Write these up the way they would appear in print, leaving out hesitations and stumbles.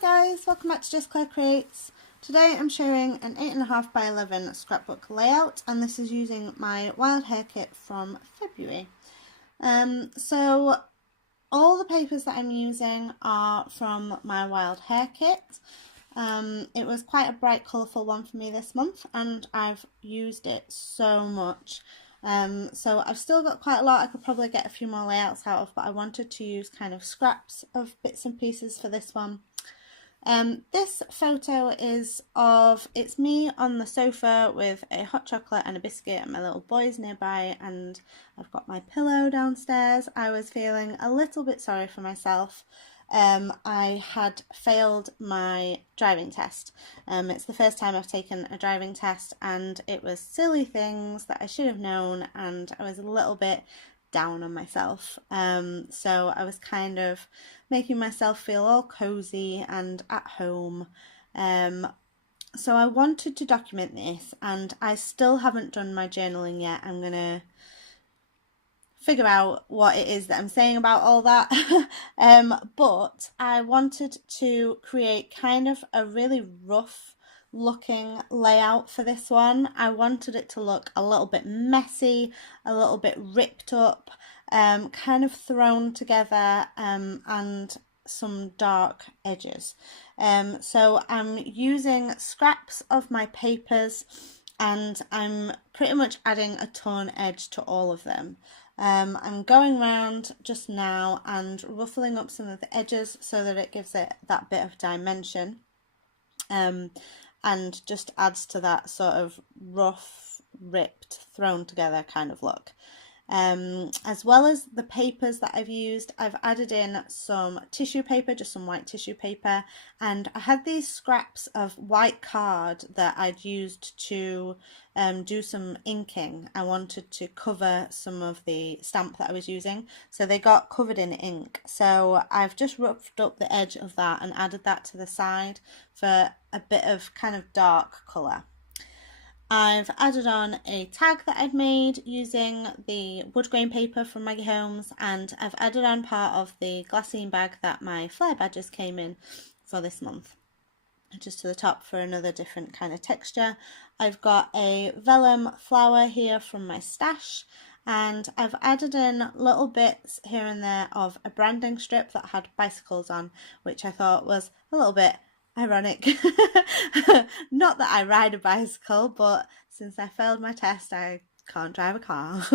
Hi guys, welcome back to Jess Creates. Today I'm showing an 8.5 by 11 scrapbook layout, and this is using my Wild Hare Kit from February. So all the papers that I'm using are from my Wild Hare Kit. It was quite a bright colourful one for me this month and I've used it so much. So I've still got quite a lot. I could probably get a few more layouts out of, but I wanted to use kind of scraps of bits and pieces for this one. This photo is of, it's me on the sofa with a hot chocolate and a biscuit and my little boys nearby, and I've got my pillow downstairs. I was feeling a little bit sorry for myself. I had failed my driving test. It's the first time I've taken a driving test, and it was silly things that I should have known, and I was a little bit down on myself. So I was kind of making myself feel all cozy and at home. So I wanted to document this, and I still haven't done my journaling yet. I'm gonna figure out what it is that I'm saying about all that. But I wanted to create kind of a really rough looking layout for this one. I wanted it to look a little bit messy, a little bit ripped up, kind of thrown together, and some dark edges. So I'm using scraps of my papers, and I'm pretty much adding a tone edge to all of them. I'm going around just now and ruffling up some of the edges so that it gives it that bit of dimension, and just adds to that sort of rough, ripped, thrown together kind of look. As well as the papers that I've used, I've added in some tissue paper, just some white tissue paper, and I had these scraps of white card that I'd used to do some inking. I wanted to cover some of the stamp that I was using, so they got covered in ink. So I've just roughed up the edge of that and added that to the side for a bit of kind of dark colour. I've added on a tag that I'd made using the wood grain paper from Maggie Holmes, and I've added on part of the glassine bag that my flare badges came in for this month, just to the top for another different kind of texture. I've got a vellum flower here from my stash, and I've added in little bits here and there of a branding strip that had bicycles on, which I thought was a little bit ironic. Not that I ride a bicycle, but since I failed my test, I can't drive a car.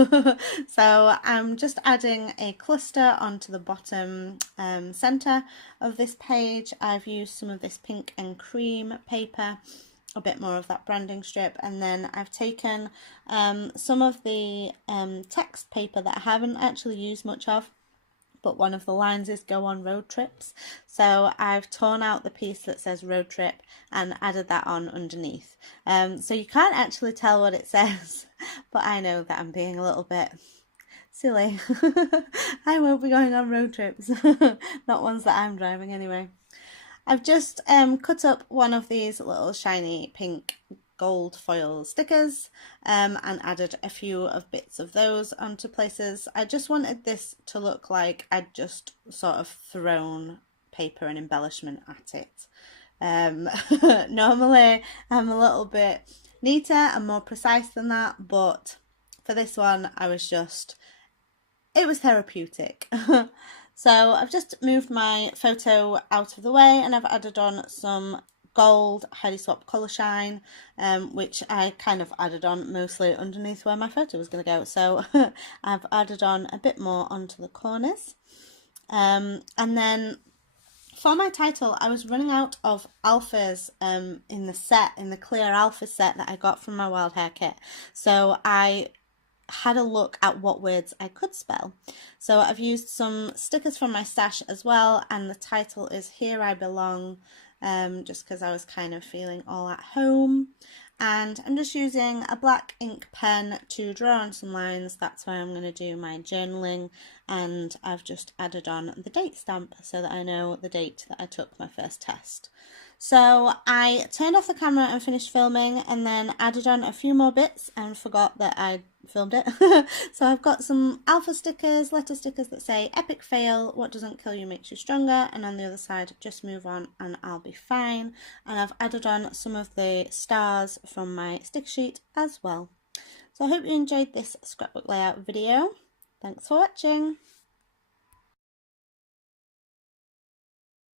So I'm just adding a cluster onto the bottom center of this page. I've used some of this pink and cream paper, a bit more of that branding strip, and then I've taken some of the text paper that I haven't actually used much of, but one of the lines is go on road trips. So I've torn out the piece that says road trip and added that on underneath. So you can't actually tell what it says, but I know that I'm being a little bit silly. I won't be going on road trips, not ones that I'm driving anyway. I've just cut up one of these little shiny pink gold foil stickers, and added a few of bits of those onto places. I just wanted this to look like I'd just sort of thrown paper and embellishment at it. Normally I'm a little bit neater and more precise than that, but for this one it was therapeutic. So I've just moved my photo out of the way, and I've added on some gold Heidi Swap colour shine, which I kind of added on mostly underneath where my photo was going to go. So I've added on a bit more onto the corners. And then for my title, I was running out of alphas in the clear alpha set that I got from my Wild Hare Kit. So I had a look at what words I could spell. So I've used some stickers from my stash as well, and the title is Here I Belong, just because I was kind of feeling all at home. And I'm just using a black ink pen to draw on some lines. That's why I'm going to do my journaling, and I've just added on the date stamp so that I know the date that I took my first test. So I turned off the camera and finished filming, and then added on a few more bits and forgot that I filmed it. So I've got some alpha stickers, letter stickers that say epic fail, what doesn't kill you makes you stronger, and on the other side, just move on and I'll be fine. And I've added on some of the stars from my sticker sheet as well. So I hope you enjoyed this scrapbook layout video. Thanks for watching.